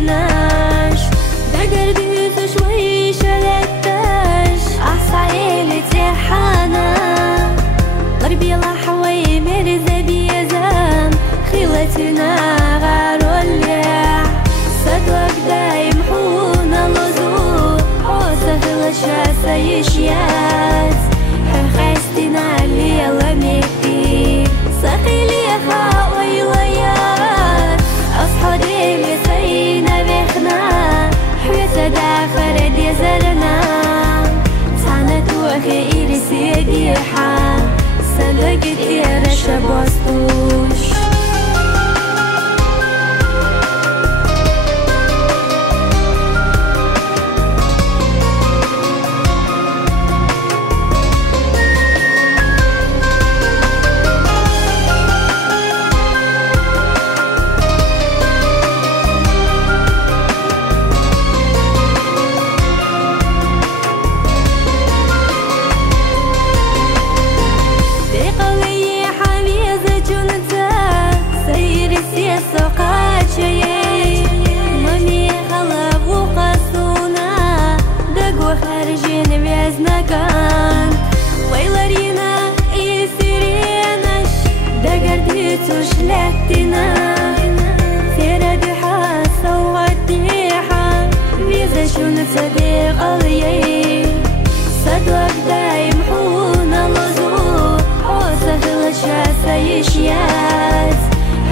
ناش دقر بيوت شوي شلتاش عصايل تحانا ضربي لحوي مرزا بيزام خيلتنا غارو الليح صدق دايم حونا لزور عوزة الشاسة يشياز حخستنا اللي لميكي سقيلي خاوي ويار أصحابي لسينا بخنا حوسة داخل دي زرنا تعنت وخير سيدي حا سلقت إيرش بوستوش شلتنا سيرة حاسة وغديحة فيزا شون صديق علي صدق دايم حونا لزور عوزة الشاسة يشياز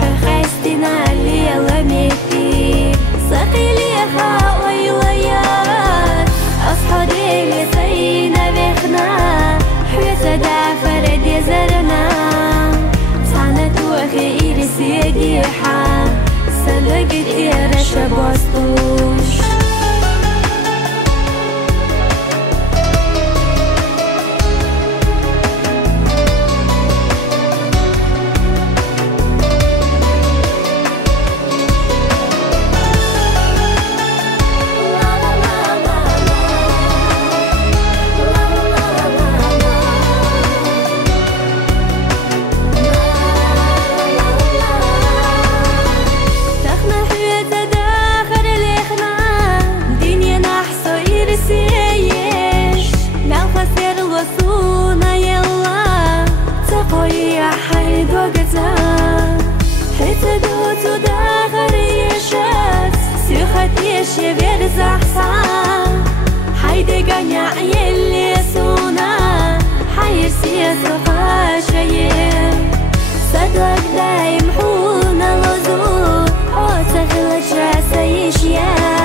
حخستنا اللي لميكي سقيلي خاوي ويار أصحابي لسينا بخنا حوسة دافر دي زرنا خير سيدي حا سلقت إيرش بوستوش شبير زحصان حيدي قنع يلي سونا حير سياسة قاشير صدق دايم حونا لزور عوزة الجاسة يشيا